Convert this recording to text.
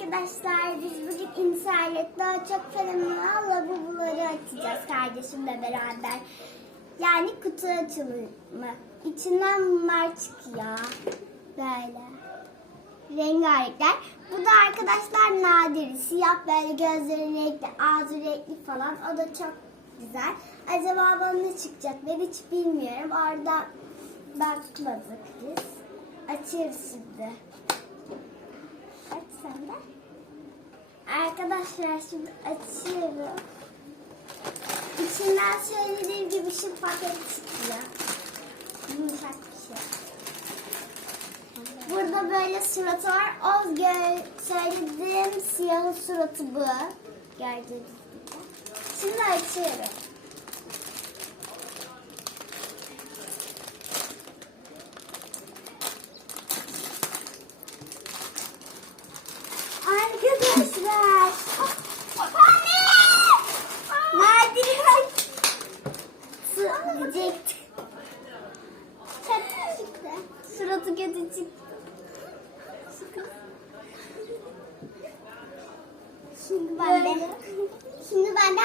arkadaşlar. Biz bugün internette daha çok fenomenal lavaboları açacağız kardeşimle beraber. Yani kutu açılımı. İçinden bunlar çıkıyor. Böyle. Rengarenkler. Bu da arkadaşlar nadir. Siyah böyle gözleri renkli, ağzı renkli falan. O da çok güzel. Acaba bana ne çıkacak ben hiç bilmiyorum. Orada bakmadık biz. Açıyoruz şimdi. Arkadaşlar şimdi açıyorum. İçinden söylediğim gibi şu paket çıkıyor. Yumuşak bir şey. Burada böyle suratı var. O söylediğim siyahın suratı bu. Gördüğünüz. Şimdi açıyorum. Arkadaşlar. Anne! Nadir Kötü çıktı. Suratı kötü çıktı. Şimdi ben de. Şimdi ben de.